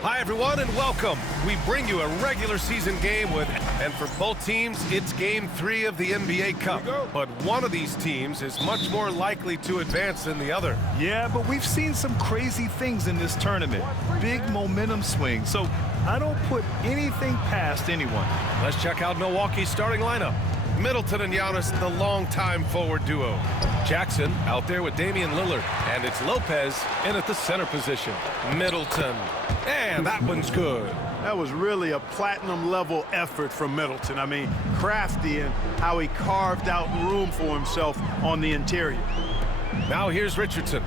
Hi, everyone, and welcome. We bring you a regular season game and for both teams, it's Game 3 of the NBA Cup. But one of these teams is much more likely to advance than the other. Yeah, but we've seen some crazy things in this tournament. Big momentum swings, so I don't put anything past anyone. Let's check out Milwaukee's starting lineup. Middleton and Giannis, the longtime forward duo. Jackson out there with Damian Lillard, and it's Lopez in at the center position. Middleton, and that one's good. That was really a platinum-level effort from Middleton. I mean, crafty in how he carved out room for himself on the interior. Now here's Richardson.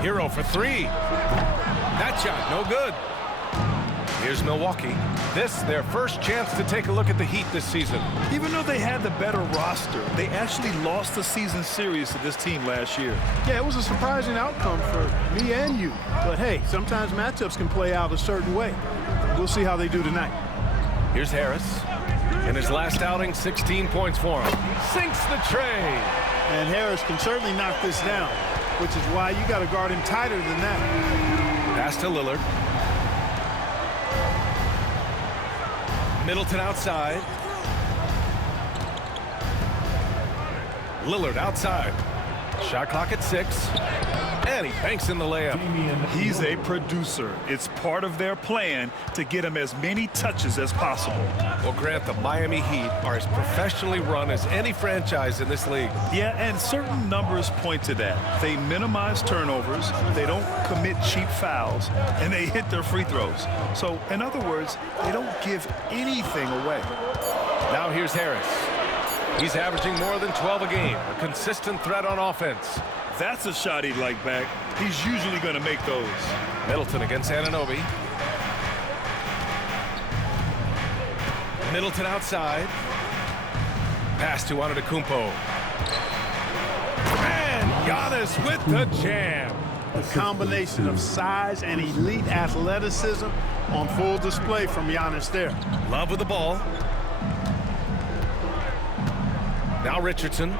Hero for three. That shot, no good. Here's Milwaukee. This, their first chance to take a look at the Heat this season. Even though they had the better roster, they actually lost the season series to this team last year. Yeah, it was a surprising outcome for me and you. But hey, sometimes matchups can play out a certain way. We'll see how they do tonight. Here's Harris. In his last outing, 16 points for him. Sinks the tray. And Harris can certainly knock this down, which is why you got to guard him tighter than that. Pass to Lillard. Middleton outside. Lillard outside. Shot clock at 6. And he banks in the layup. He's a producer. It's part of their plan to get him as many touches as possible. Well, Grant, the Miami Heat are as professionally run as any franchise in this league. Yeah, and certain numbers point to that. They minimize turnovers, they don't commit cheap fouls, and they hit their free throws. So, in other words, they don't give anything away. Now here's Harris. He's averaging more than 12 a game, a consistent threat on offense. That's a shot he'd like back. He's usually going to make those. Middleton against Anunoby. Middleton outside. Pass to Antetokounmpo. And Giannis with the jam. A combination of size and elite athleticism on full display from Giannis there. Love with the ball. Now Richardson.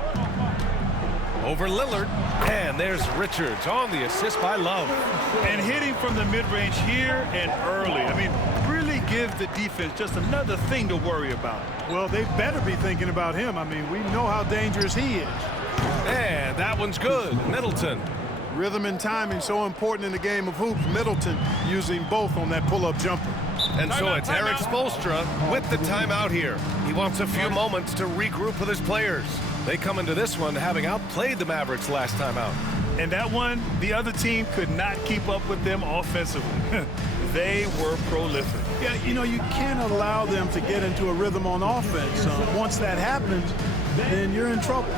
Over Lillard. And there's Richards on the assist by Love. And hitting from the mid-range here and early. I mean, really give the defense just another thing to worry about. Well, they better be thinking about him. I mean, we know how dangerous he is. And that one's good. Middleton. Rhythm and timing so important in the game of hoops. Middleton using both on that pull-up jumper. And so it's Eric Spoelstra with the timeout here. He wants a few moments to regroup with his players. They come into this one having outplayed the Mavericks last time out. And that one, the other team could not keep up with them offensively. They were prolific. Yeah, you know, you can't allow them to get into a rhythm on offense. Once that happens, then you're in trouble.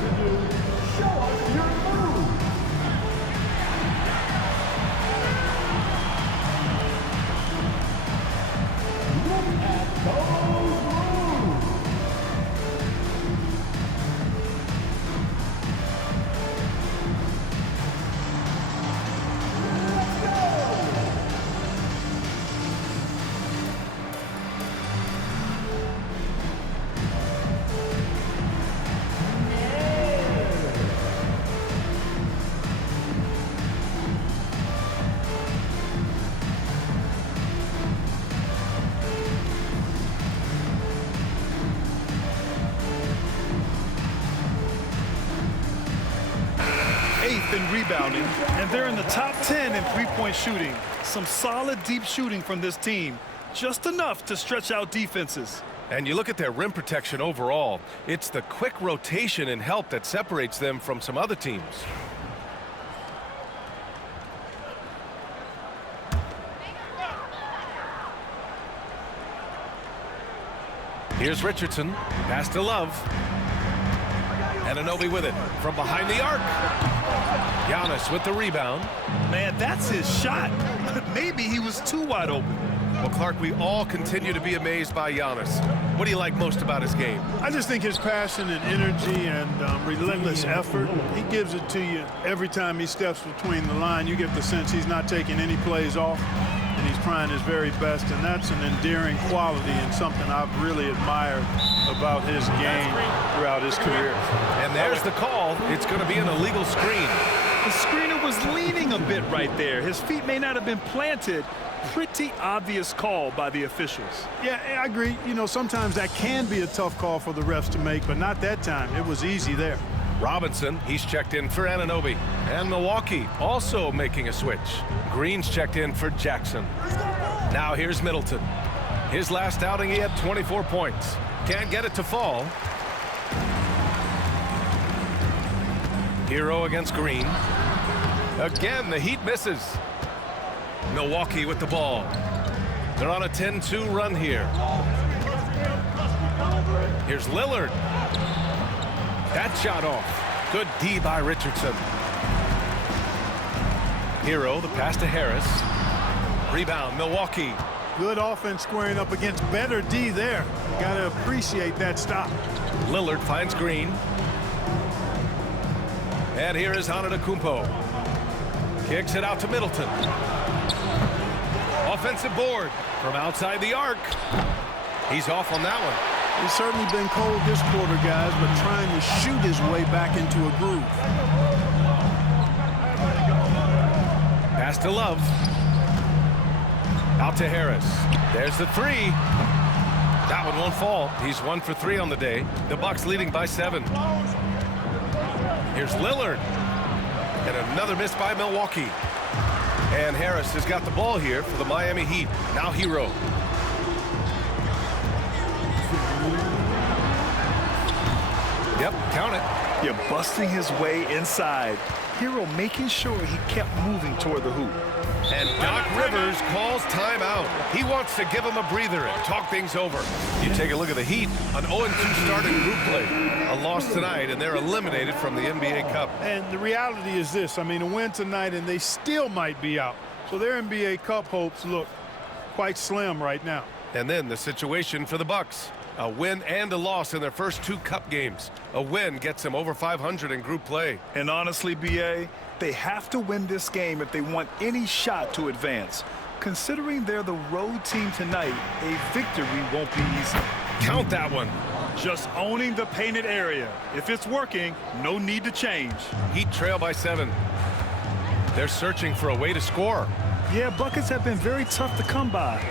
In rebounding, and they're in the top 10 in three-point shooting. Some solid deep shooting from this team, just enough to stretch out defenses. And you look at their rim protection overall, it's the quick rotation and help that separates them from some other teams. Here's Richardson, pass to Love. Anunoby with it from behind the arc. Giannis with the rebound. Man, that's his shot. Maybe he was too wide open. Well, Clark, we all continue to be amazed by Giannis. What do you like most about his game? I just think his passion and energy and relentless effort, he gives it to you every time he steps between the line. You get the sense he's not taking any plays off, and he's trying his very best, and that's an endearing quality and something I've really admired about his game throughout his career. And there's the call. It's going to be an illegal screen. The screener was leaning a bit right there. His feet may not have been planted. Pretty obvious call by the officials. Yeah, I agree. You know, sometimes that can be a tough call for the refs to make, but not that time. It was easy there. Robinson, he's checked in for Anunoby. And Milwaukee also making a switch. Green's checked in for Jackson. Now here's Middleton. His last outing, he had 24 points. Can't get it to fall. Hero against Green. Again, the Heat misses. Milwaukee with the ball. They're on a 10-2 run here. Here's Lillard. That shot off. Good D by Richardson. Hero, the pass to Harris. Rebound, Milwaukee. Good offense squaring up against better D there. You got to appreciate that stop. Lillard finds Green. And here is Antetokounmpo. Kicks it out to Middleton. Offensive board from outside the arc. He's off on that one. He's certainly been cold this quarter, guys, but trying to shoot his way back into a groove. Pass to Love. Out to Harris. There's the three. That one won't fall. He's 1 for 3 on the day. The Bucks leading by 7. Here's Lillard. And another miss by Milwaukee. And Harris has got the ball here for the Miami Heat. Now Hero. Yep, count it. You're busting his way inside. Hero making sure he kept moving toward the hoop. And Doc Rivers calls timeout. He wants to give him a breather and talk things over. You take a look at the Heat, an 0-2 start in group play. A loss tonight, and they're eliminated from the NBA Cup. And the reality is this, I mean, a win tonight, and they still might be out. So their NBA Cup hopes look quite slim right now. And then the situation for the Bucks. A win and a loss in their first 2 Cup games. A win gets them over 500 in group play. And honestly, B.A., they have to win this game if they want any shot to advance. Considering they're the road team tonight, a victory won't be easy. Count that one. Just owning the painted area. If it's working, no need to change. Heat trail by 7. They're searching for a way to score. Yeah, buckets have been very tough to come by.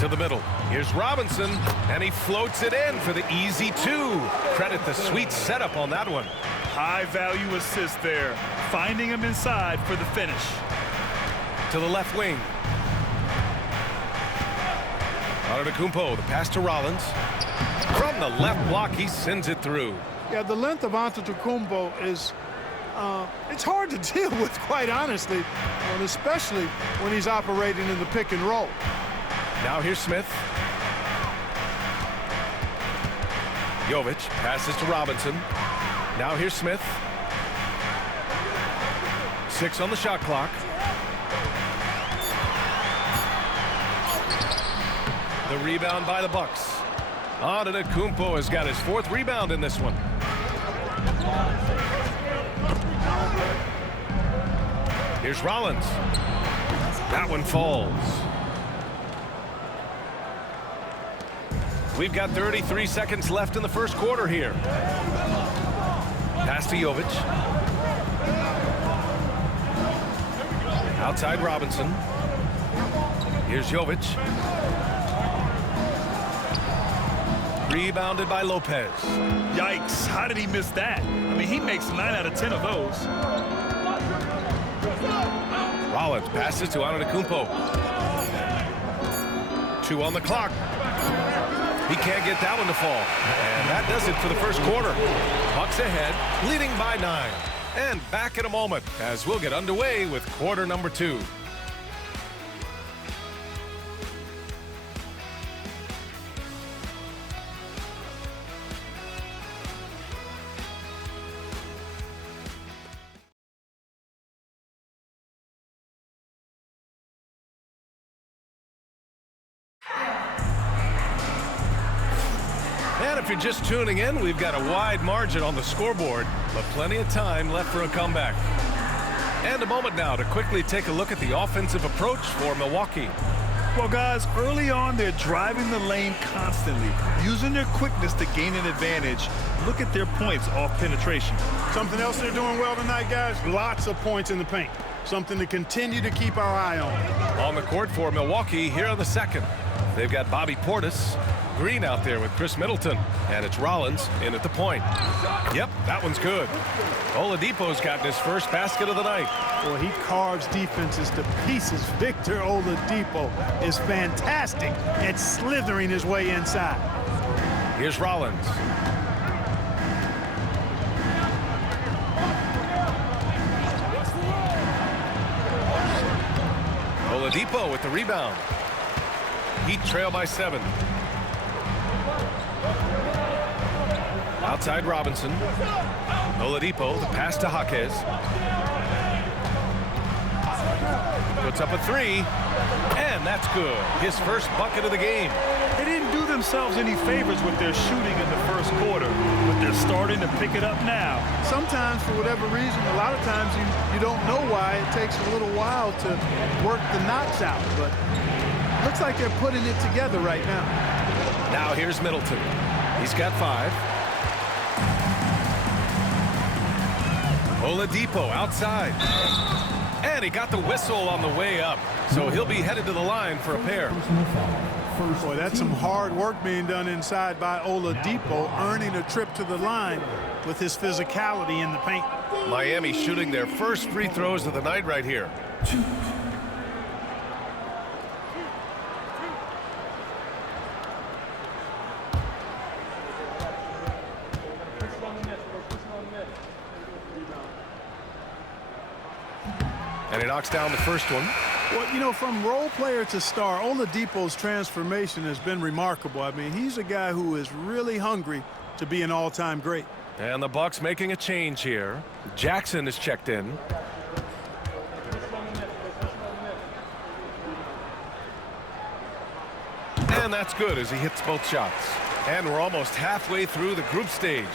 To the middle. Here's Robinson, and he floats it in for the easy 2. Credit the sweet setup on that one. High-value assist there. Finding him inside for the finish. To the left wing. Antetokounmpo, the pass to Rollins. From the left block, he sends it through. Yeah, the length of Antetokounmpo is, it's hard to deal with, quite honestly, and especially when he's operating in the pick and roll. Now here's Smith. Jovic passes to Robinson. Now here's Smith. 6 on the shot clock. The rebound by the Bucks. Antetokounmpo has got his 4th rebound in this one. Here's Rollins. That one falls. We've got 33 seconds left in the first quarter here. Pass to Jovic. Outside Robinson. Here's Jovic. Rebounded by Lopez. Yikes, how did he miss that? I mean, he makes 9 out of 10 of those. Rollins passes to Antetokounmpo. 2 on the clock. He can't get that one to fall. And that does it for the first quarter. Bucks ahead, leading by 9. And back in a moment as we'll get underway with quarter number 2. And if you're just tuning in, we've got a wide margin on the scoreboard, but plenty of time left for a comeback. And a moment now to quickly take a look at the offensive approach for Milwaukee. Well, guys, early on, they're driving the lane constantly, using their quickness to gain an advantage, look at their points off penetration. Something else they're doing well tonight, guys, lots of points in the paint. Something to continue to keep our eye on. On the court for Milwaukee here on the second. They've got Bobby Portis Green out there with Chris Middleton. And it's Rollins in at the point. Yep, that one's good. Oladipo's gotten his first basket of the night. Well, he carves defenses to pieces. Victor Oladipo is fantastic at slithering his way inside. Here's Rollins. Oladipo with the rebound. Heat trail by 7. Outside Robinson. Oladipo, the pass to Jaquez. Puts up a 3, and that's good. His first bucket of the game. They didn't do themselves any favors with their shooting in the first quarter, but they're starting to pick it up now. Sometimes, for whatever reason, a lot of times you don't know why. It takes a little while to work the knocks out, but looks like they're putting it together right now. Now here's Middleton. He's got 5. Oladipo outside. And he got the whistle on the way up. So he'll be headed to the line for a pair. Boy, that's some hard work being done inside by Oladipo, earning a trip to the line with his physicality in the paint. Miami shooting their first free throws of the night right here. And he knocks down the first one. Well, you know, from role player to star, Oladipo's transformation has been remarkable. I mean, he's a guy who is really hungry to be an all-time great. And the Bucks making a change here. Jackson is checked in. And that's good as he hits both shots. And we're almost halfway through the group stage.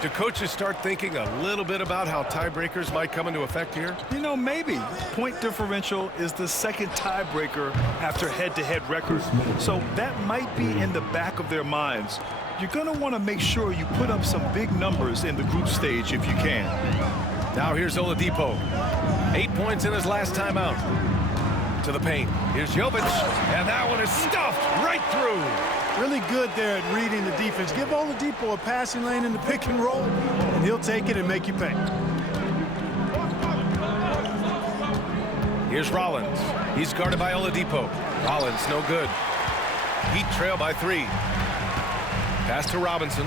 Do coaches start thinking a little bit about how tiebreakers might come into effect here? You know, maybe. Point differential is the second tiebreaker after head-to-head records. So that might be in the back of their minds. You're going to want to make sure you put up some big numbers in the group stage if you can. Now here's Oladipo. 8 points in his last time out. To the paint. Here's Jovic. And that one is stuffed right through. Really good there at reading the defense. Give Oladipo a passing lane in the pick and roll, and he'll take it and make you pay. Here's Rollins. He's guarded by Oladipo. Rollins, no good. Heat trail by 3. Pass to Robinson.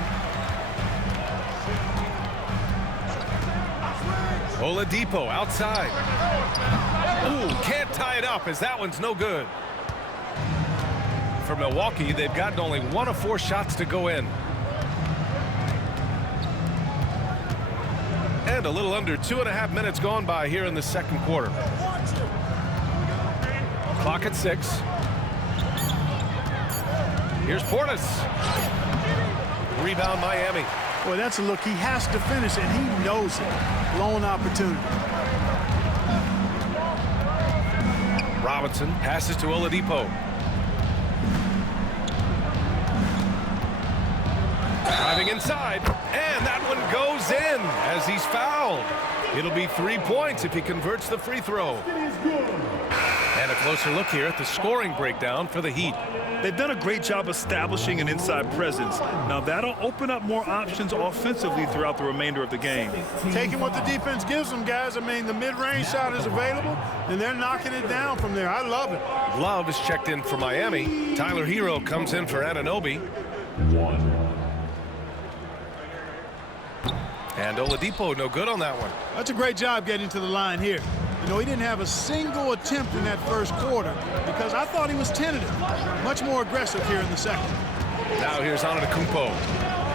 Oladipo outside. Ooh, can't tie it up as that one's no good. For Milwaukee, they've gotten only 1 of 4 shots to go in. And a little under 2.5 minutes gone by here in the second quarter. Clock at 6. Here's Portis. Rebound Miami. Boy, that's a look. He has to finish it. He knows it. Blown opportunity. Robinson passes to Oladipo. Driving inside, and that one goes in as he's fouled. It'll be 3 points if he converts the free throw. And a closer look here at the scoring breakdown for the Heat. They've done a great job establishing an inside presence. Now that'll open up more options offensively throughout the remainder of the game. Taking what the defense gives them, guys. I mean, the mid-range shot is available, and they're knocking it down from there. I love it. Love is checked in for Miami. Tyler Hero comes in for Anunoby. And Oladipo no good on that one. That's a great job getting to the line here. You know, he didn't have a single attempt in that first quarter because I thought he was tentative. Much more aggressive here in the second. Now here's Antetokounmpo.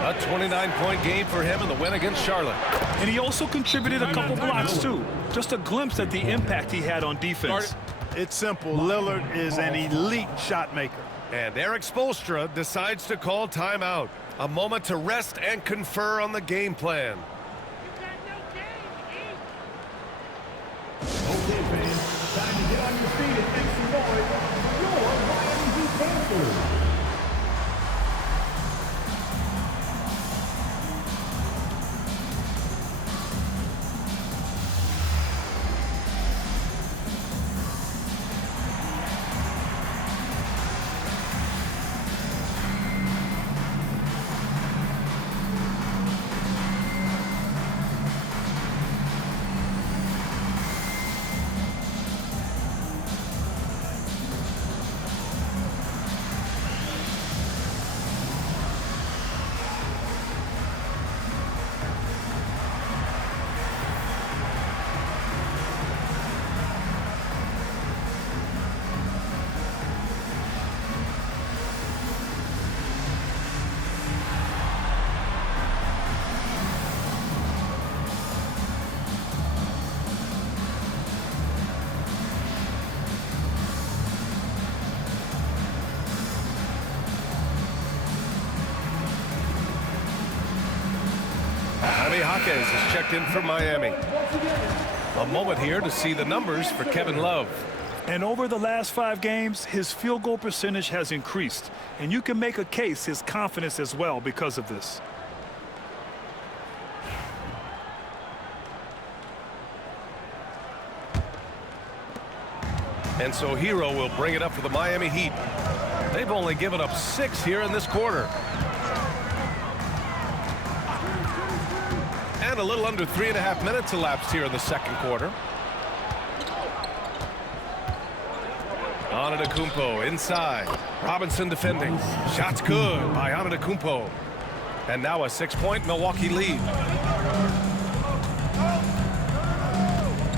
A 29-point game for him in the win against Charlotte. And he also contributed a couple blocks, too. Just a glimpse at the impact he had on defense. It's simple. Lillard is an elite shot maker. And Eric Spoelstra decides to call timeout. A moment to rest and confer on the game plan. Okay, fans, time to get on your feet and make some noise. Your Miami Heat Panthers. Jaquez is checked in for Miami. A moment here to see the numbers for Kevin Love. And over the last 5 games, his field goal percentage has increased. And you can make a case his confidence as well because of this. And so Hero will bring it up for the Miami Heat. They've only given up 6 here in this quarter. And a little under 3.5 minutes elapsed here in the second quarter. Antetokounmpo inside. Robinson defending. Shots good by Antetokounmpo. And now a 6-point Milwaukee lead.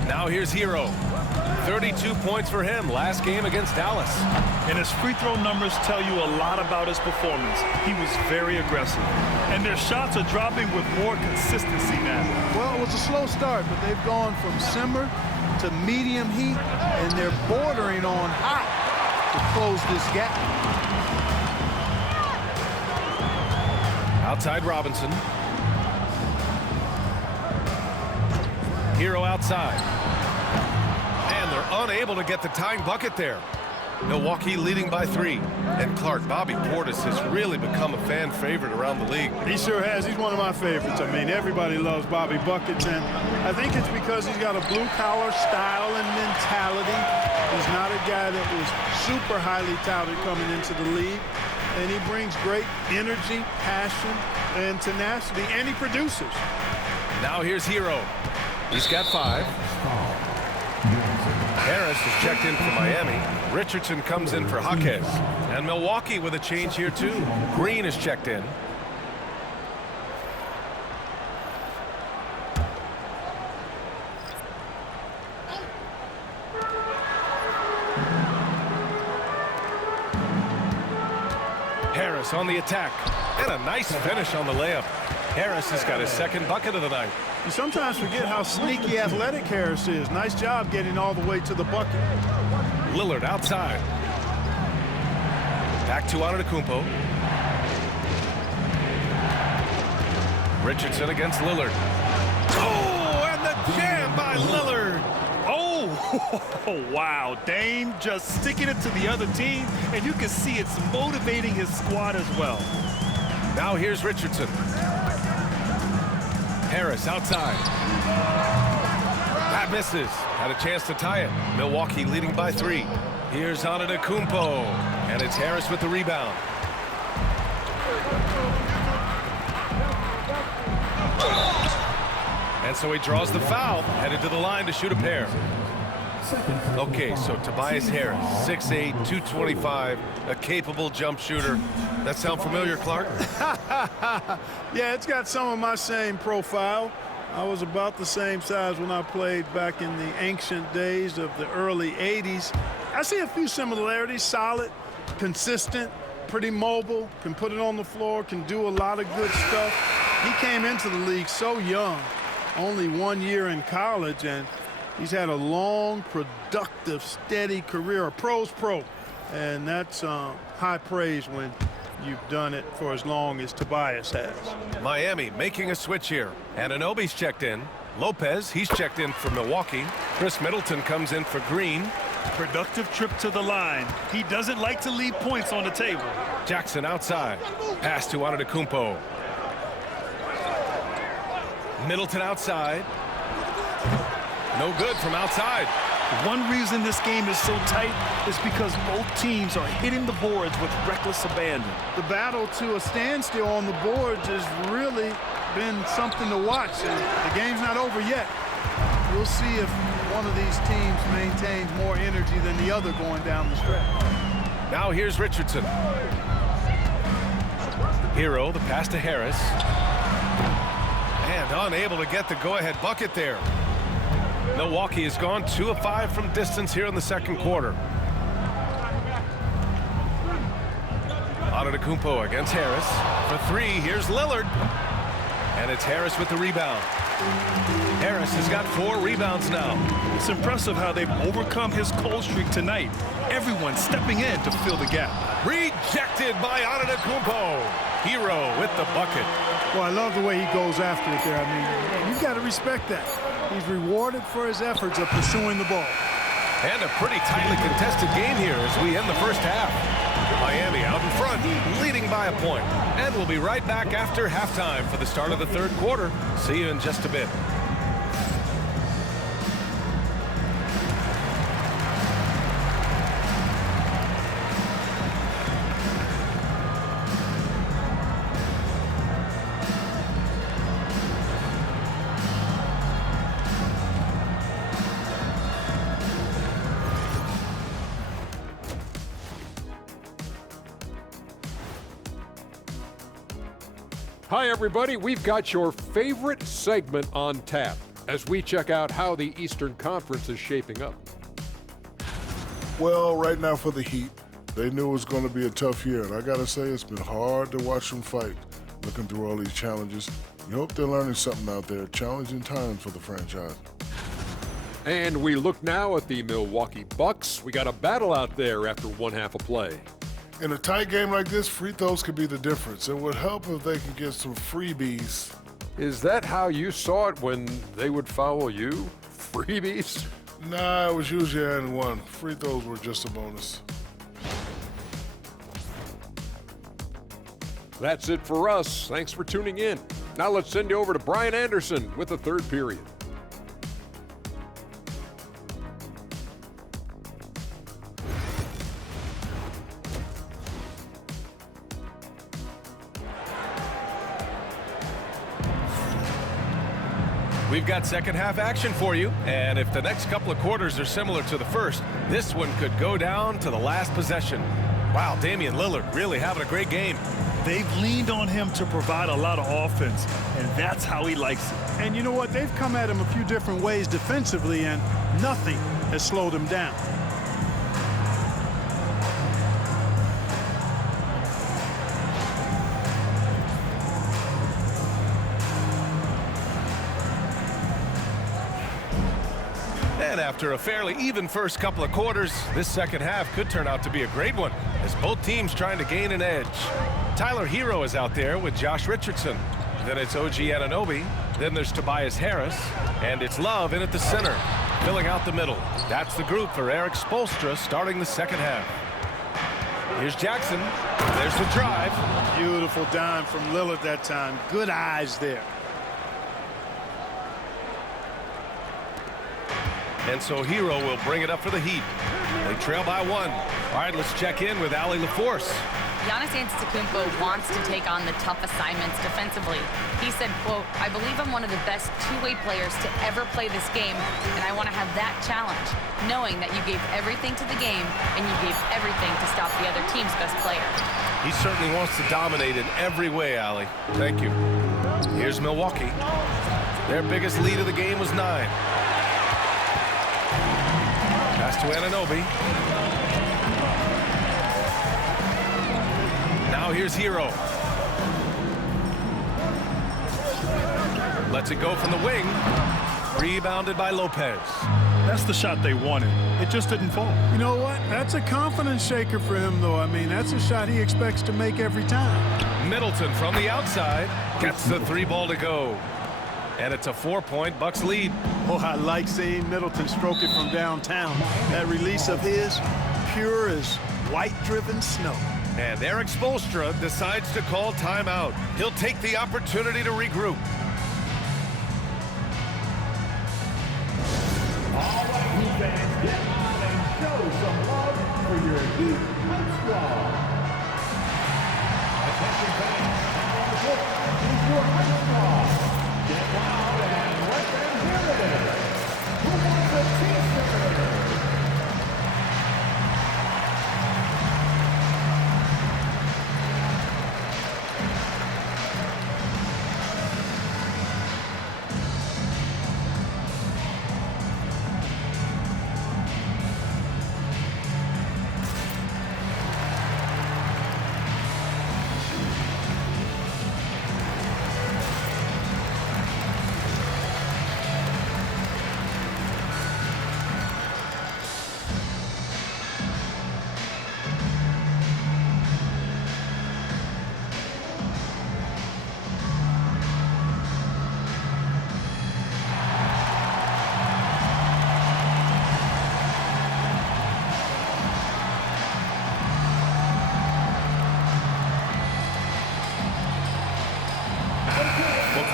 Now here's Hero. 32 points for him last game against Dallas. And his free throw numbers tell you a lot about his performance. He was very aggressive. And their shots are dropping with more consistency now. Well, it was a slow start, but they've gone from simmer to medium heat, and they're bordering on hot to close this gap. Outside Robinson. Hero outside. And they're unable to get the tying bucket there. Milwaukee leading by 3. And Clark, Bobby Portis has really become a fan favorite around the league. He sure has. He's one of my favorites. I mean, everybody loves Bobby Buckets, and I think it's because he's got a blue-collar style and mentality. He's not a guy that was super highly touted coming into the league, and he brings great energy, passion, and tenacity, and he produces. Now here's Hero. He's got 5. Harris is checked in for Miami. Richardson comes in for Jaquez. And Milwaukee with a change here too. Green is checked in. Harris on the attack. And a nice finish on the layup. Harris has got his 2nd bucket of the night. You sometimes forget how sneaky athletic Harris is. Nice job getting all the way to the bucket. Lillard outside. Back to Antetokounmpo. Richardson against Lillard. Oh, and the jam by Lillard. Oh, wow. Dame just sticking it to the other team, and you can see it's motivating his squad as well. Now here's Richardson. Harris outside. That misses. Had a chance to tie it. Milwaukee leading by 3. Here's Antetokounmpo. And it's Harris with the rebound. And so he draws the foul. Headed to the line to shoot a pair. Okay, so Tobias Harris, 6'8", 225, a capable jump shooter. That sound familiar, Clark? Yeah, it's got some of my same profile. I was about the same size when I played back in the ancient days of the early 80s. I see a few similarities. Solid, consistent, pretty mobile, can put it on the floor, can do a lot of good stuff. He came into the league so young, only 1 year in college, and he's had a long, productive, steady career, a pro's pro. And that's high praise when you've done it for as long as Tobias has. Miami making a switch here. Anunoby's checked in. Lopez, he's checked in for Milwaukee. Chris Middleton comes in for Green. Productive trip to the line. He doesn't like to leave points on the table. Jackson outside. Pass to Antetokounmpo. Middleton outside. No good from outside. One reason this game is so tight is because both teams are hitting the boards with reckless abandon. The battle to a standstill on the boards has really been something to watch. And the game's not over yet. We'll see if one of these teams maintains more energy than the other going down the stretch. Now here's Richardson. Hero, the pass to Harris. And unable to get the go-ahead bucket there. Milwaukee has gone 2 of 5 from distance here in the second quarter. Antetokounmpo against Harris. For 3, here's Lillard. And it's Harris with the rebound. Harris has got 4 rebounds now. It's impressive how they've overcome his cold streak tonight. Everyone stepping in to fill the gap. Rejected by Antetokounmpo. Hero with the bucket. Well, I love the way he goes after it there. I mean, you've got to respect that. He's rewarded for his efforts of pursuing the ball. And a pretty tightly contested game here as we end the first half. Miami out in front, leading by a point. And we'll be right back after halftime for the start of the third quarter. See you in just a bit. Hi, everybody. We've got your favorite segment on tap as we check out how the Eastern Conference is shaping up. Well, right now for the Heat, they knew it was going to be a tough year, and I got to say it's been hard to watch them fight, looking through all these challenges. You hope they're learning something out there. Challenging times for the franchise. And we look now at the Milwaukee Bucks. We got a battle out there after one half of play. In a tight game like this, free throws could be the difference. It would help if they could get some freebies. Is that how you saw it when they would foul you? Freebies? Nah, it was usually and one. Free throws were just a bonus. That's it for us. Thanks for tuning in. Now let's send you over to Brian Anderson with the third period. We've got second half action for you, and if the next couple of quarters are similar to the first, this one could go down to the last possession. Wow, Damian Lillard really having a great game. They've leaned on him to provide a lot of offense, and that's how he likes it. And you know what? They've come at him a few different ways defensively, and nothing has slowed him down. And after a fairly even first couple of quarters, this second half could turn out to be a great one as both teams trying to gain an edge. Tyler Hero is out there with Josh Richardson. Then it's OG Anunoby. Then there's Tobias Harris. And it's Love in at the center, filling out the middle. That's the group for Erik Spoelstra starting the second half. Here's Jackson. There's the drive. Beautiful dime from Lillard that time. Good eyes there. And so Hero will bring it up for the Heat. They trail by 1. All right, let's check in with Allie LaForce. Giannis Antetokounmpo wants to take on the tough assignments defensively. He said, quote, "I believe I'm one of the best two-way players to ever play this game, and I want to have that challenge, knowing that you gave everything to the game and you gave everything to stop the other team's best player." He certainly wants to dominate in every way, Allie. Thank you. Here's Milwaukee. Their biggest lead of the game was 9. Pass to Anunoby. Now here's Hero. Lets it go from the wing. Rebounded by Lopez. That's the shot they wanted. It just didn't fall. You know what? That's a confidence shaker for him, though. I mean, that's a shot he expects to make every time. Middleton from the outside gets the 3 ball to go. And it's a 4-point Bucks lead. Oh, I like seeing Middleton stroke it from downtown. That release of his, pure as white-driven snow. And Erik Spoelstra decides to call timeout. He'll take the opportunity to regroup. All right, Heat fans, get on and show some love for your Heat Home Squad. Attention fans, on the court is your Home Squad. Get loud and let them hear it. Who wants a t-shirt?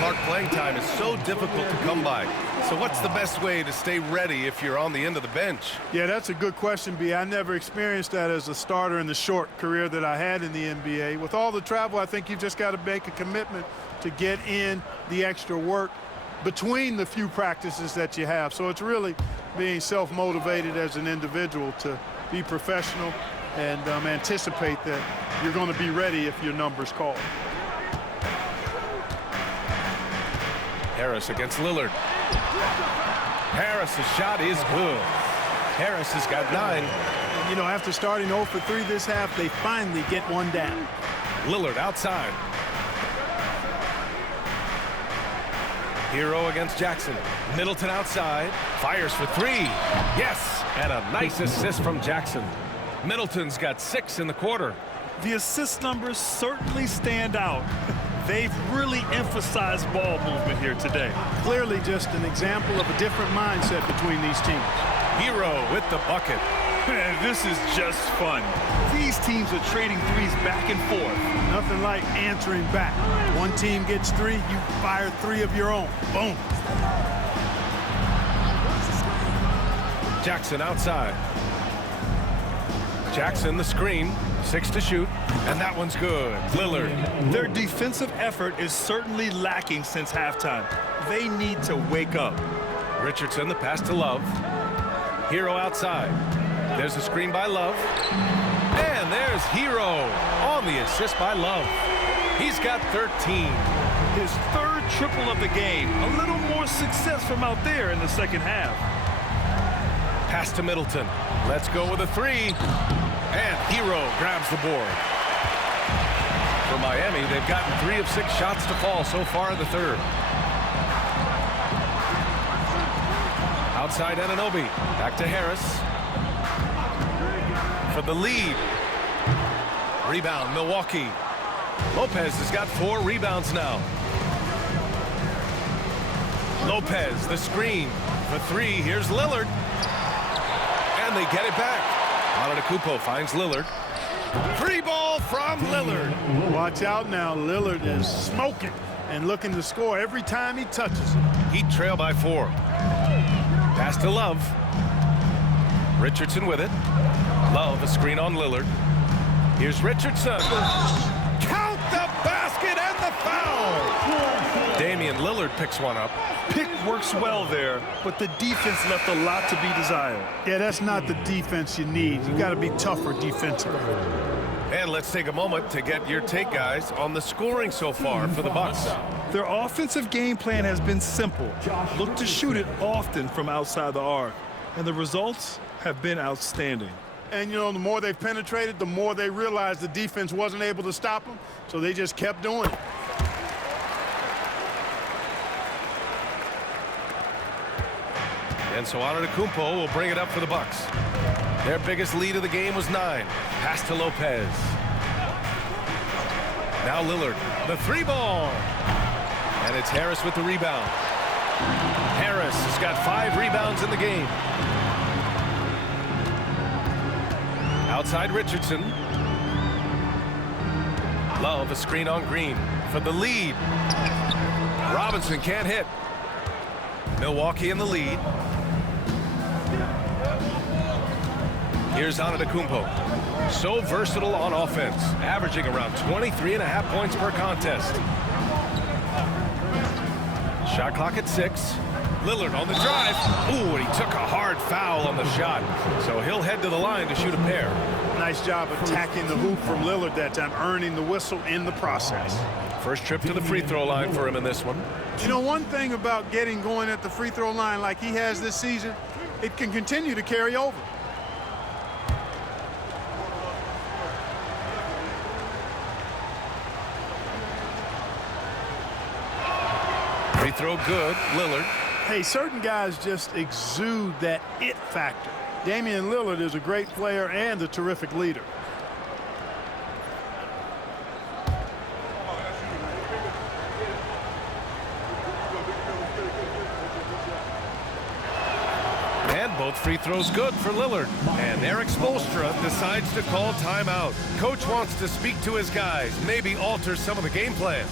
Clark playing time is so difficult to come by. So what's the best way to stay ready if you're on the end of the bench? Yeah, that's a good question, B. I never experienced that as a starter in the short career that I had in the NBA. With all the travel, I think you've just got to make a commitment to get in the extra work between the few practices that you have. So it's really being self-motivated as an individual to be professional and anticipate that you're going to be ready if your number's called. Harris against Lillard. Harris's shot is good. Harris has got 9. You know, after starting 0 for 3 this half, they finally get one down. Lillard outside. Hero against Jackson. Middleton outside. Fires for 3. Yes! And a nice assist from Jackson. Middleton's got 6 in the quarter. The assist numbers certainly stand out. They've really emphasized ball movement here today. Clearly just an example of a different mindset between these teams. Hero with the bucket. Man, this is just fun. These teams are trading threes back and forth. Nothing like answering back. One team gets 3, you fire 3 of your own. Boom. Jackson outside. Jackson the screen. 6 to shoot. And that one's good. Lillard. Their defensive effort is certainly lacking since halftime. They need to wake up. Richardson the pass to Love. Hero outside. There's a screen by Love. And there's Hero on the assist by Love. He's got 13. His 3rd triple of the game. A little more success from out there in the second half. Pass to Middleton. Let's go with a 3. And Hero grabs the board. For Miami, they've gotten 3 of 6 shots to fall so far in the 3rd. Outside Anunoby. Back to Harris. For the lead. Rebound, Milwaukee. Lopez has got 4 rebounds now. Lopez, the screen. For 3, here's Lillard. And they get it back. Antetokounmpo finds Lillard. Free ball from Lillard. Watch out now. Lillard is smoking and looking to score every time he touches it. Heat trail by 4. Pass to Love. Richardson with it. Love, a screen on Lillard. Here's Richardson. Count the basket and the foul. Damian Lillard picks one up. Pick works well there, but the defense left a lot to be desired. Yeah, that's not the defense you need. You got to be tougher defensively. And let's take a moment to get your take, guys, on the scoring so far for the Bucks. Their offensive game plan has been simple. Look to shoot it often from outside the arc. And the results have been outstanding. And, you know, the more they've penetrated, the more they realized the defense wasn't able to stop them, so they just kept doing it. And so Antetokounmpo will bring it up for the Bucks. Their biggest lead of the game was 9. Pass to Lopez. Now Lillard, the 3 ball. And it's Harris with the rebound. Harris has got 5 rebounds in the game. Outside Richardson. Love, a screen on Green for the lead. Robinson can't hit. Milwaukee in the lead. Here's Antetokounmpo. So versatile on offense, averaging around 23.5 points per contest. Shot clock at 6. Lillard on the drive. Ooh, and he took a hard foul on the shot. So he'll head to the line to shoot a pair. Nice job attacking the hoop from Lillard that time, earning the whistle in the process. First trip to the free throw line for him in this one. You know, one thing about getting going at the free throw line like he has this season, it can continue to carry over. Free throw good, Lillard. Hey, certain guys just exude that it factor. Damian Lillard is a great player and a terrific leader. And both free throws good for Lillard. And Eric Spoelstra decides to call timeout. Coach wants to speak to his guys, maybe alter some of the game plan.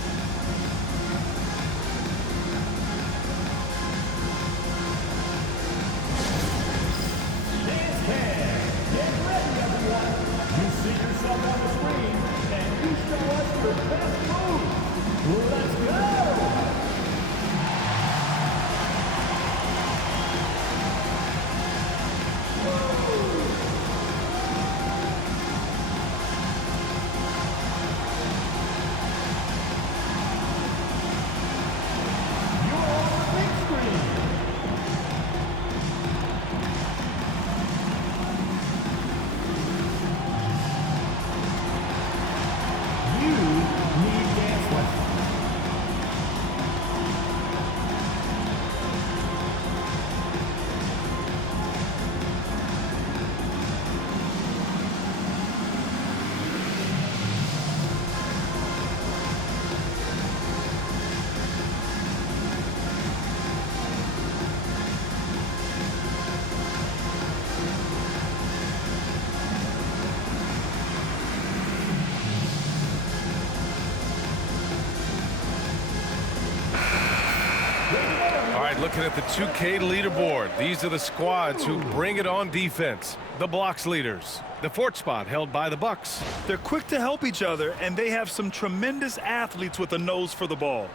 Looking at the 2K leaderboard, these are the squads who bring it on defense. The blocks leaders. The fourth spot held by the Bucks. They're quick to help each other, and they have some tremendous athletes with a nose for the ball.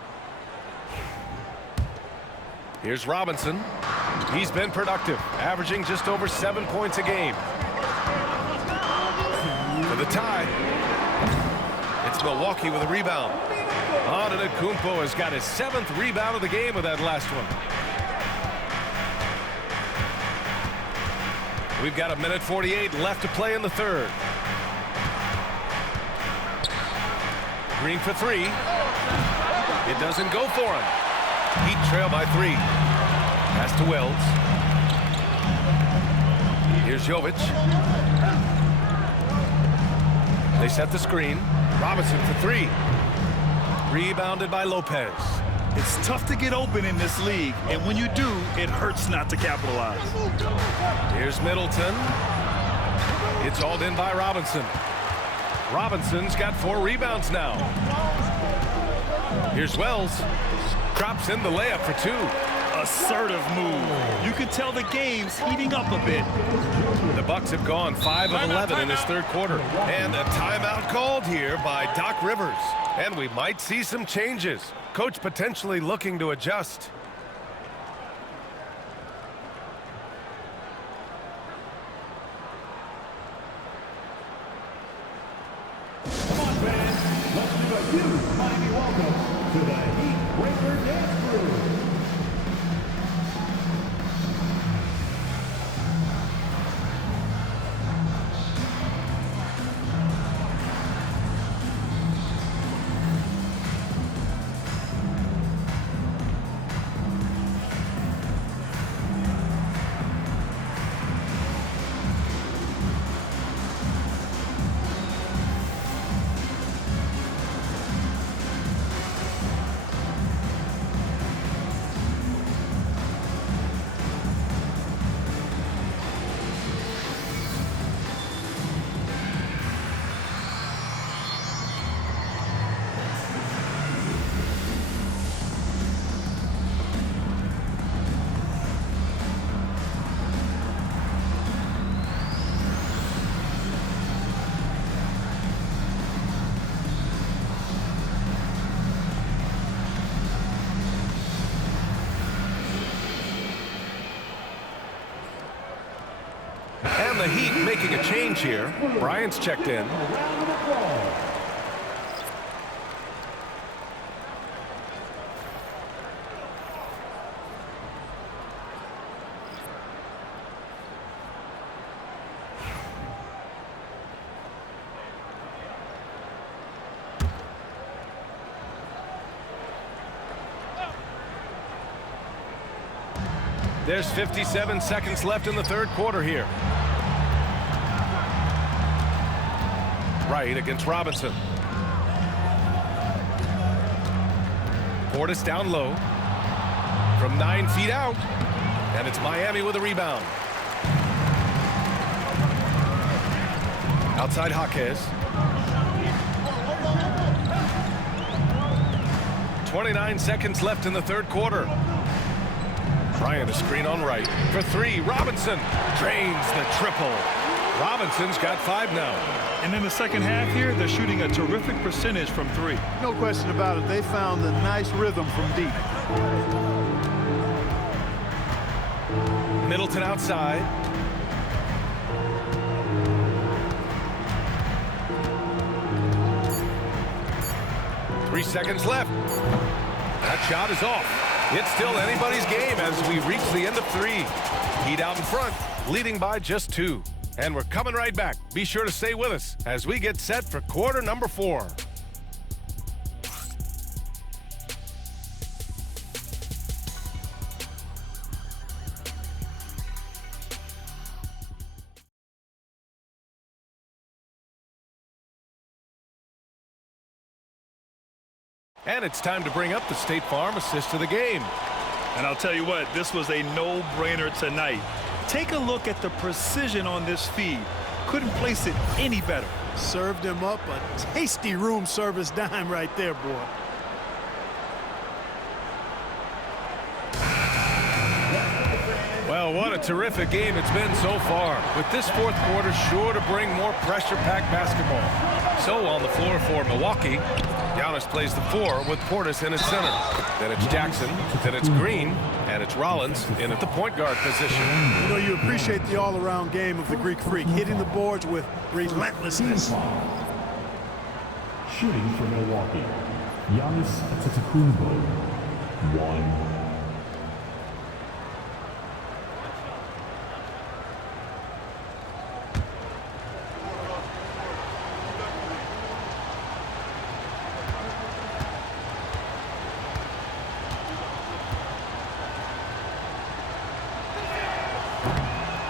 Here's Robinson. He's been productive, averaging just over 7 points a game. For the tie. It's Milwaukee with a rebound. Antetokounmpo has got his 7th rebound of the game with that last one. We've got 1:48 left to play in the third. Green for 3. It doesn't go for him. Heat trail by 3. Pass to Wells. Here's Jovic. They set the screen. Robinson for 3. Rebounded by Lopez. It's tough to get open in this league, and when you do, it hurts not to capitalize. Here's Middleton. It's hauled in by Robinson. Robinson's got 4 rebounds now. Here's Wells. Drops in the layup for 2. Assertive move. You can tell the game's heating up a bit. The Bucks have gone 5 of 11 in this third quarter. And a timeout called here by Doc Rivers. And we might see some changes. Coach potentially looking to adjust. Come on, fans. Let's do a huge Miami welcome to the Heat Breaker Dance Crew. And the Heat making a change here. Bryant's checked in. There's 57 seconds left in the third quarter here. Right against Robinson. Portis down low. From 9 feet out. And it's Miami with a rebound. Outside Jaquez. 29 seconds left in the third quarter. Bryant a screen on right. For 3, Robinson drains the triple. Robinson's got 5 now. And in the second half here, they're shooting a terrific percentage from 3. No question about it. They found a nice rhythm from deep. Middleton outside. Three seconds left. That shot is off. It's still anybody's game as we reach the end of 3. Heat out in front, leading by just 2. And we're coming right back. Be sure to stay with us as we get set for quarter number 4. And it's time to bring up the State Farm assist of the game. And I'll tell you what, this was a no-brainer tonight. Take a look at the precision on this feed. Couldn't place it any better. Served him up a tasty room service dime right there, boy. Well, what a terrific game it's been so far, with this fourth quarter sure to bring more pressure-packed basketball. So on the floor for Milwaukee, Giannis plays the 4 with Portis in his center. Then it's Jackson, then it's Green, and it's Rollins in at the point guard position. You know, you appreciate the all-around game of the Greek Freak, hitting the boards with relentlessness. Shooting for Milwaukee, Giannis Antetokounmpo, 1.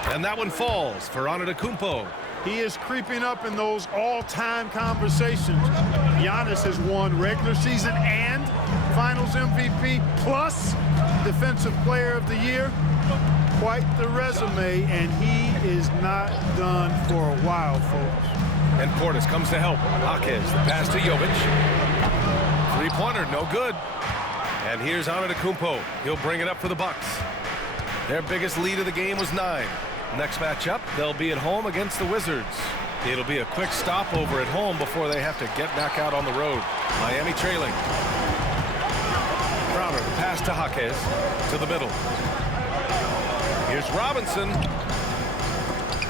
And that one falls for Antetokounmpo. He is creeping up in those all-time conversations. Giannis has won regular season and Finals MVP plus Defensive Player of the Year. Quite the resume, and he is not done for a while, folks. And Portis comes to help. Jaquez, the pass to Jovic. Three-pointer, no good. And here's Antetokounmpo. He'll bring it up for the Bucks. Their biggest lead of the game was 9. Next matchup, they'll be at home against the Wizards. It'll be a quick stopover at home before they have to get back out on the road. Miami trailing. Crowder, the pass to Jaquez, to the middle. Here's Robinson.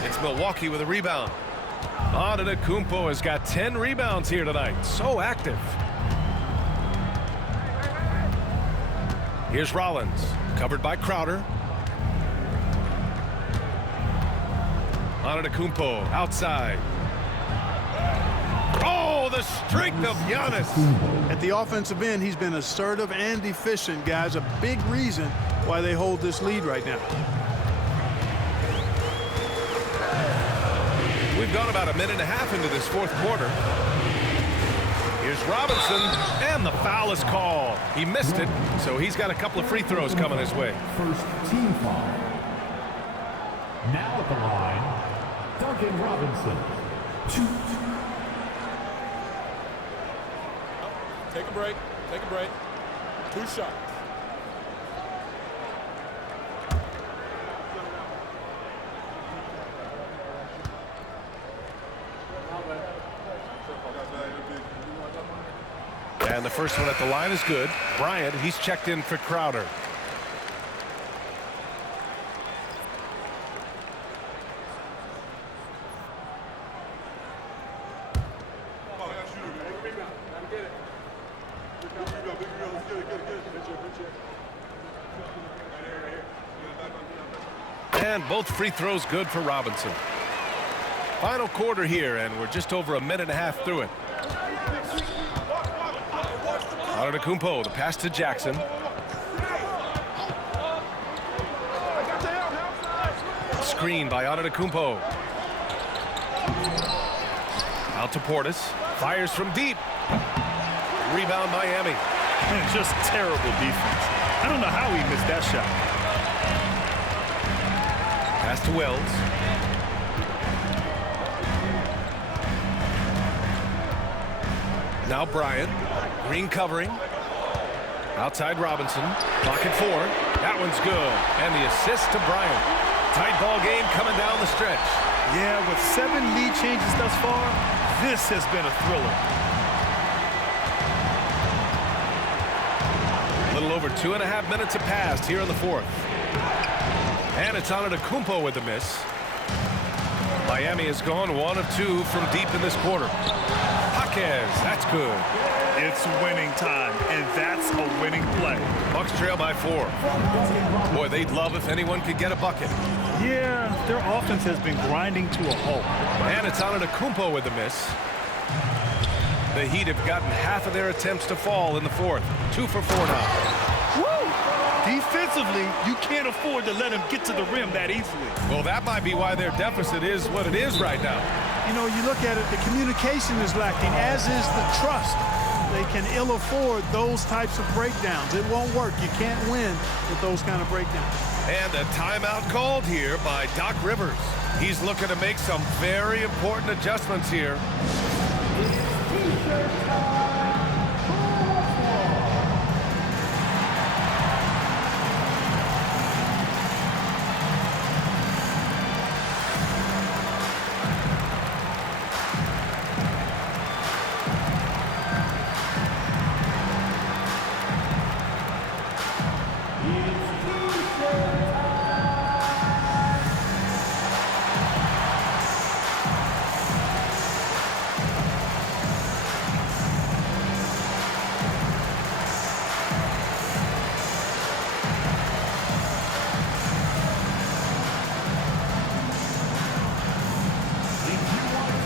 It's Milwaukee with a rebound. Antetokounmpo has got 10 rebounds here tonight. So active. Here's Rollins, covered by Crowder. Antetokounmpo outside. Oh, the strength of Giannis. At the offensive end, he's been assertive and efficient, guys. A big reason why they hold this lead right now. We've gone about a minute and a half into this fourth quarter. Here's Robinson, and the foul is called. He missed it, so he's got a couple of free throws coming his way. First team foul. Now at the line, Duncan Robinson. 2. Take a break. Take a break. 2 shots. And the first one at the line is good. Bryant, he's checked in for Crowder. And both free throws good for Robinson. Final quarter here, and we're just over a minute and a half through it. Antetokounmpo, the pass to Jackson. Screen by Antetokounmpo. Out to Portis. Fires from deep. Rebound Miami. Just terrible defense. I don't know how he missed that shot. Pass to Wells. Now Bryant. Green covering. Outside Robinson. Clock at 4. That one's good. And the assist to Bryant. Tight ball game coming down the stretch. Yeah, with 7 lead changes thus far, this has been a thriller. A little over 2.5 minutes have passed here in the fourth. And it's Antetokounmpo with the miss. Miami has gone 1 of 2 from deep in this quarter. Jaquez, that's good. It's winning time, and that's a winning play. Bucks trail by 4. Boy, they'd love if anyone could get a bucket. Yeah, their offense has been grinding to a halt. And it's Antetokounmpo with the miss. The Heat have gotten half of their attempts to fall in the fourth. 2 for 4 now. Woo! Defensively, you can't afford to let him get to the rim that easily. Well, that might be why their deficit is what it is right now. You know, you look at it, the communication is lacking, as is the trust. They can ill afford those types of breakdowns. It won't work. You can't win with those kind of breakdowns. And a timeout called here by Doc Rivers. He's looking to make some very important adjustments here.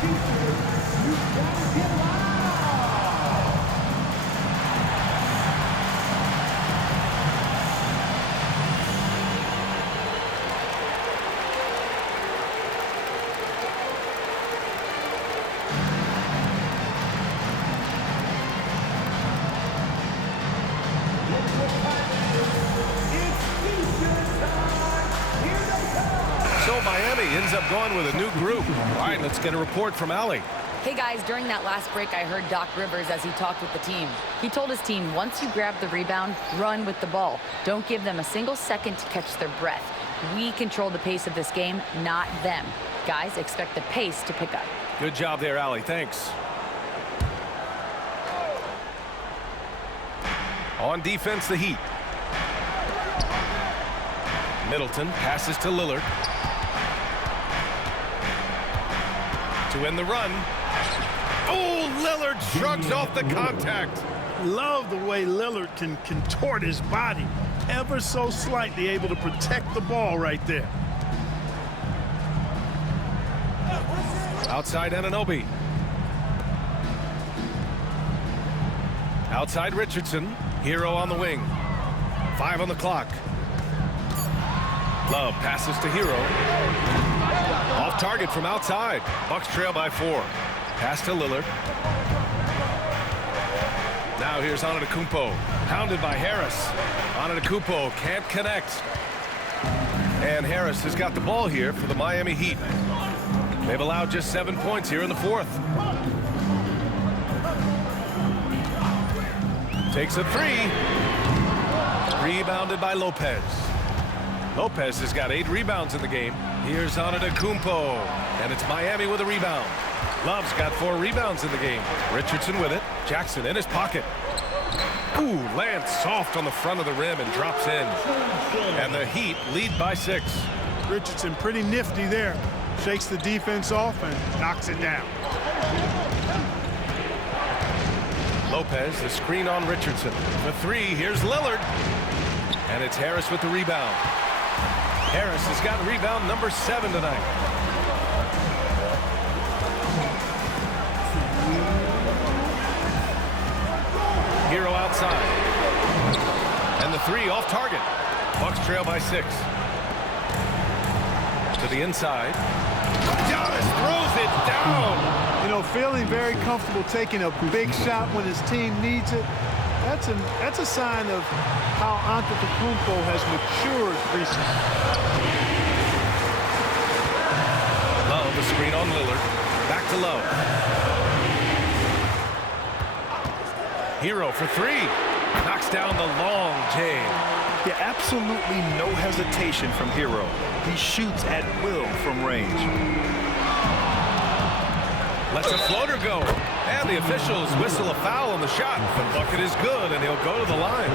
You gotta get loud. So Miami ends up going with a new group. All right, let's get a report from Allie. Hey guys, during that last break, I heard Doc Rivers as he talked with the team. He told his team, once you grab the rebound, run with the ball. Don't give them a single second to catch their breath. We control the pace of this game, not them. Guys, expect the pace to pick up. Good job there, Allie. Thanks. On defense, the Heat. Middleton passes to Lillard. To end the run. Oh, Lillard shrugs off the contact. Love the way Lillard can contort his body ever so slightly, able to protect the ball right there. Outside Anunoby. Outside Richardson. Hero on the wing. 5 on the clock. Love passes to Hero. Off target from outside. Bucks trail by 4. Pass to Lillard. Now here's Antetokounmpo. Pounded by Harris. Antetokounmpo can't connect. And Harris has got the ball here for the Miami Heat. They've allowed just 7 points here in the 4th. Takes a 3. Rebounded by Lopez. Lopez has got 8 rebounds in the game. Here's Antetokounmpo. And it's Miami with a rebound. Love's got 4 rebounds in the game. Richardson with it. Jackson in his pocket. Ooh, lands soft on the front of the rim and drops in. And the Heat lead by 6. Richardson pretty nifty there. Shakes the defense off and knocks it down. Lopez, the screen on Richardson. For 3, here's Lillard. And it's Harris with the rebound. Harris has got rebound number 7 tonight. Hero outside. And the 3 off target. Bucks trail by 6. To the inside. Giannis throws it down. You know, feeling very comfortable taking a big shot when his team needs it. That's a sign of how Antetokounmpo has matured recently. Love, the screen on Lillard. Back to Love. Hero for 3. Knocks down the long J. Yeah, absolutely no hesitation from Hero. He shoots at will from range. Lets a floater go. And the officials whistle a foul on the shot. The bucket is good, and he'll go to the line.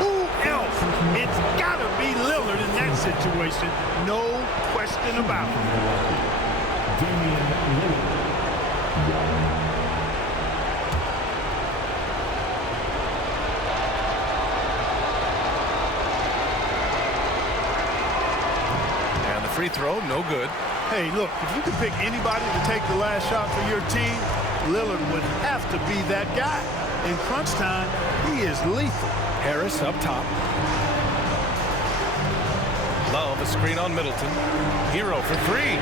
Who else? It's got to be Lillard in that situation. No question about it. Damian Lillard. Free throw, no good. Hey, look, if you could pick anybody to take the last shot for your team, Lillard would have to be that guy. In crunch time, he is lethal. Harris up top. Love, a screen on Middleton. Hero for 3.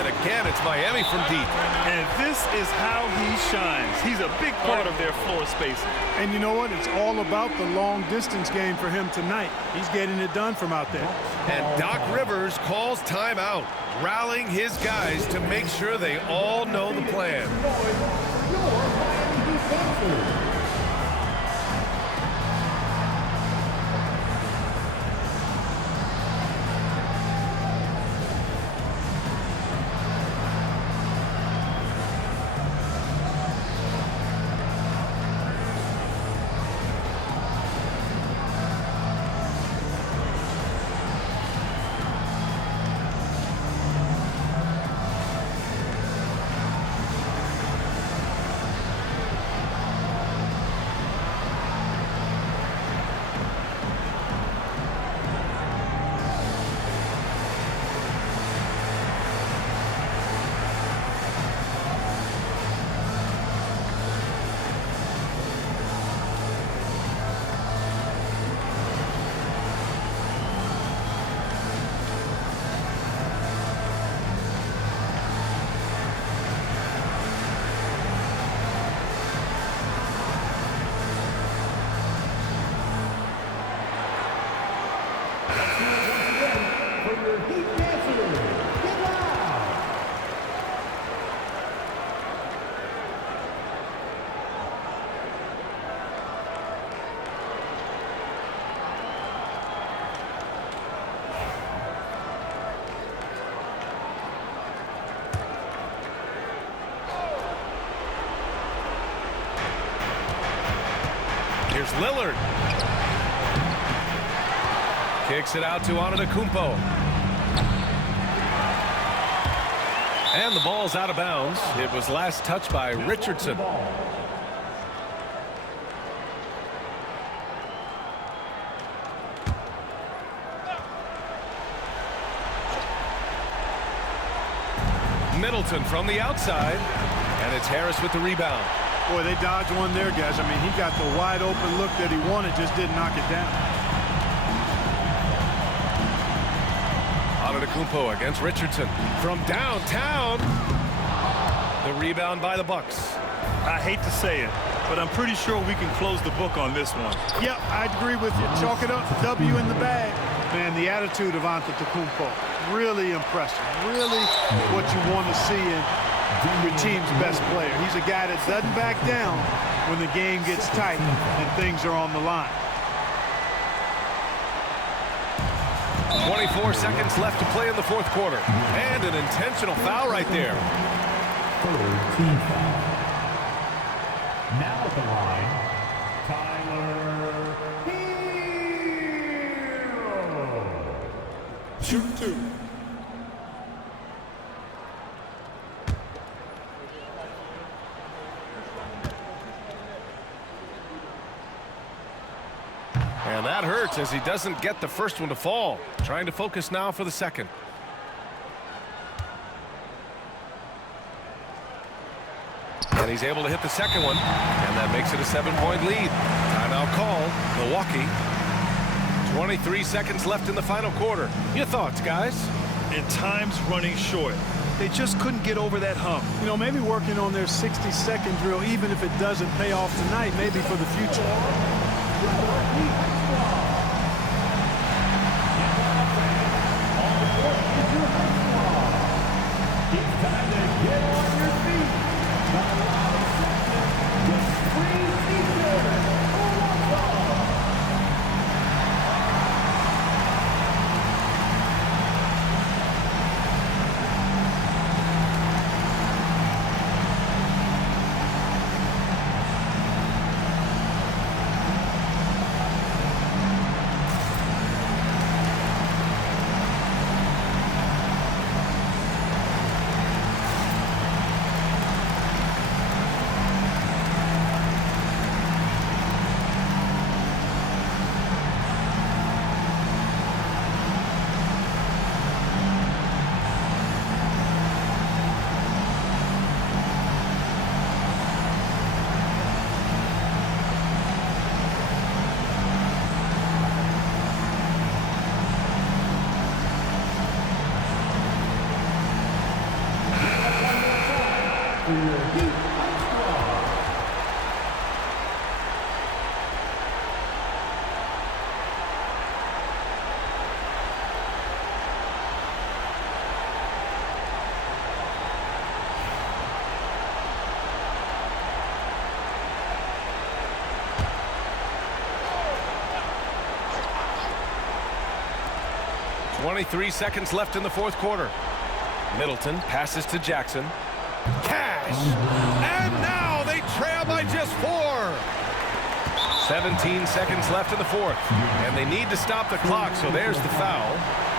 And again, it's Miami from deep. And this is how he shines. He's a big part of their floor spacing. And you know what? It's all about the long distance game for him tonight. He's getting it done from out there. And Doc Rivers calls timeout, rallying his guys to make sure they all know the plan. Here's Lillard. Kicks it out to Antetokounmpo. And the ball's out of bounds. It was last touched by Richardson. Middleton from the outside, and it's Harris with the rebound. Boy, they dodged one there, guys. I mean, he got the wide open look that he wanted, just didn't knock it down. Antetokounmpo against Richardson from downtown. The rebound by the Bucks. I hate to say it, but I'm pretty sure we can close the book on this one. Yep, I'd agree with you. Chalk it up. W in the bag. Man, the attitude of Antetokounmpo, really impressive. Really what you want to see in your team's best player. He's a guy that doesn't back down when the game gets tight and things are on the line. 24 seconds left to play in the fourth quarter. And an intentional foul right there. Third team foul. Now at the line, Tyler Hero. Shoot 2. And that hurts as he doesn't get the first one to fall. Trying to focus now for the second. And he's able to hit the second one. And that makes it a 7-point lead. Timeout call. Milwaukee. 23 seconds left in the final quarter. Your thoughts, guys? And time's running short. They just couldn't get over that hump. You know, maybe working on their 60-second drill, even if it doesn't pay off tonight, maybe for the future. .23 seconds left in the fourth quarter. Middleton passes to Jackson. Cash! And now they trail by just 4. 17 seconds left in the fourth. And they need to stop the clock, so there's the foul.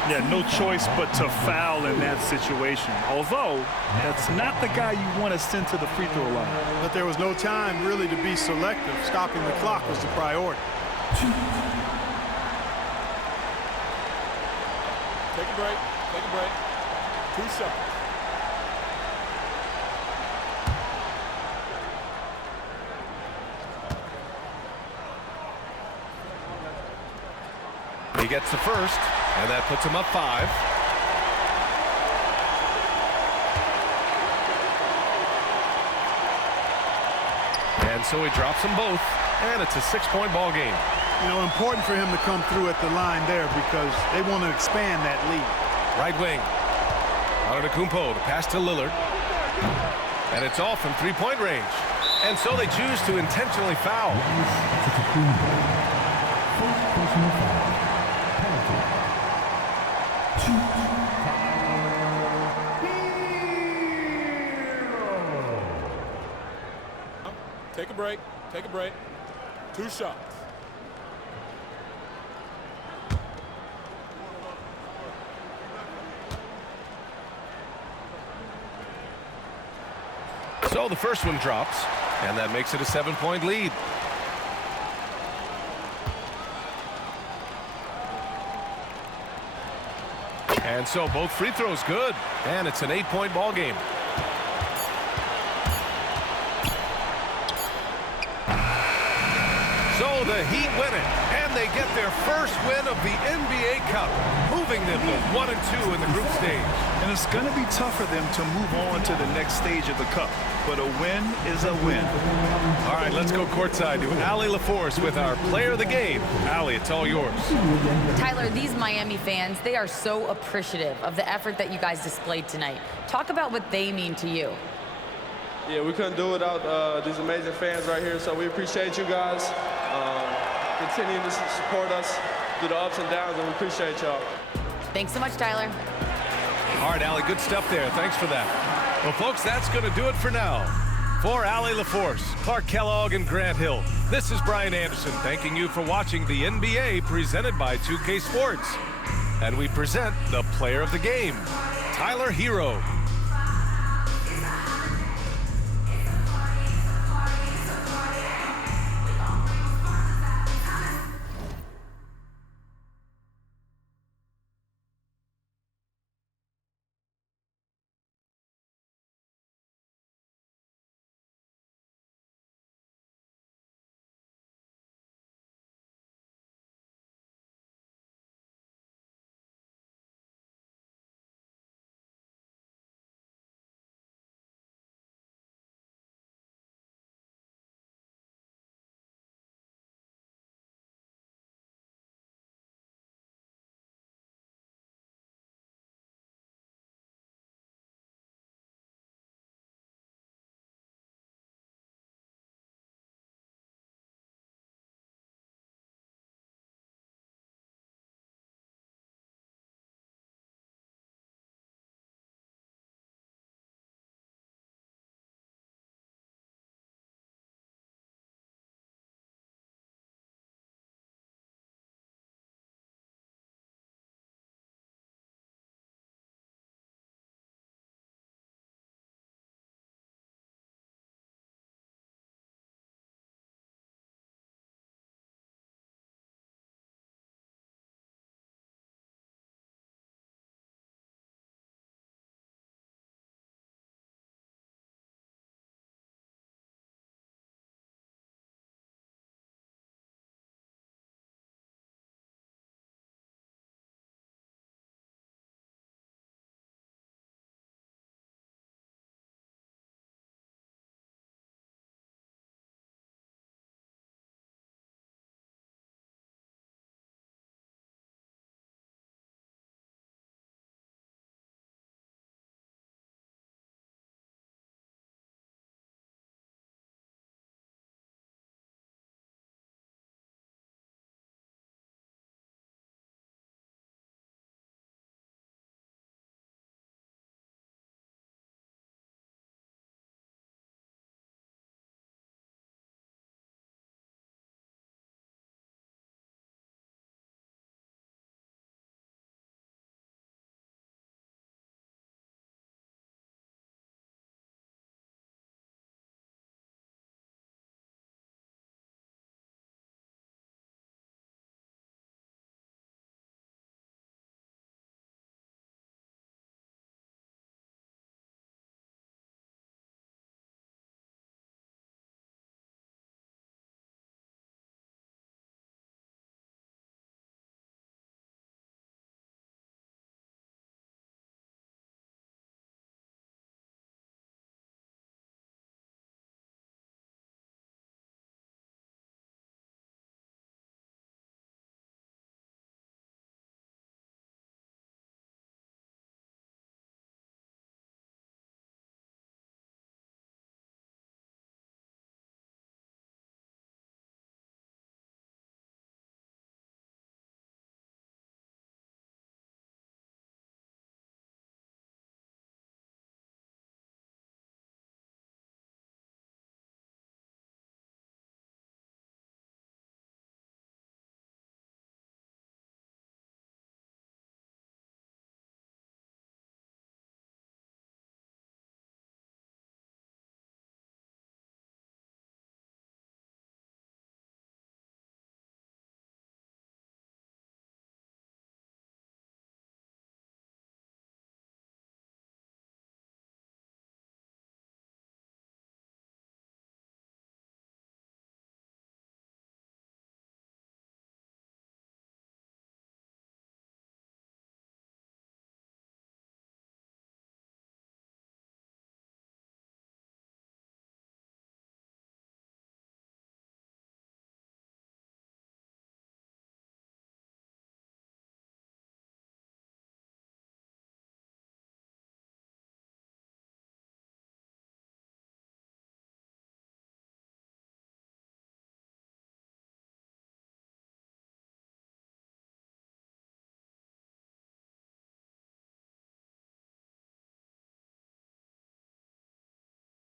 Yeah, no choice but to foul in that situation. Although, that's not the guy you want to send to the free throw line. But there was no time really to be selective. Stopping the clock was the priority. Take a break. Take a break. 2 shots. He gets the first, and that puts him up 5. And so he drops them both, and it's a 6-point ball game. You know, important for him to come through at the line there because they want to expand that lead. Right wing. Antetokounmpo, the pass to Lillard. And it's off from 3-point range. And so they choose to intentionally foul. Take a break. Take a break. 2 shots. So the first one drops, and that makes it a 7-point lead. And so both free throws good, and it's an 8-point ball game. So the Heat win it, and they get their first win of the NBA Cup, moving them to 1-2 in the group stage. And it's going to be tough for them to move on to the next stage of the Cup, but a win is a win. All right, let's go courtside to Allie LaForce with our player of the game. Allie, it's all yours. Tyler, these Miami fans, they are so appreciative of the effort that you guys displayed tonight. Talk about what they mean to you. Yeah, we couldn't do it without these amazing fans right here, so we appreciate you guys. Continue to support us through the ups and downs, and we appreciate y'all. Thanks so much, Tyler. All right, Allie, good stuff there. Thanks for that. Well, folks, that's going to do it for now. For Allie LaForce, Clark Kellogg, and Grant Hill, this is Brian Anderson thanking you for watching the NBA presented by 2K Sports. And we present the player of the game, Tyler Herro.